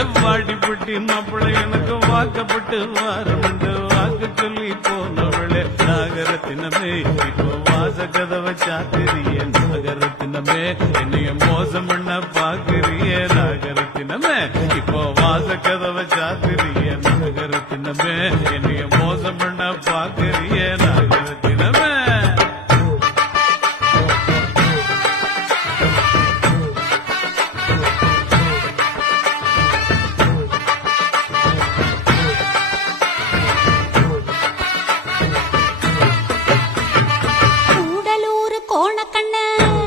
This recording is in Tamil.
எப்பாடி புட்டி மாப்பிள்ளை எனக்கு வாக்கப்பட்டு வாரண்டு வாக்கு சொல்லி போனவளே நாகரத்தினமே. இப்போ வாச கதவை சாத்திரிய நாகரத்தினமே. என்னைய மோசம் பண்ண பாக்குறிய நாகரத்தினமே. இப்போ வாச கதவை சாத்திரிய நாகரத்தினமே. என்னைய மோசம் பண்ண பாக்குறிய கண்ண.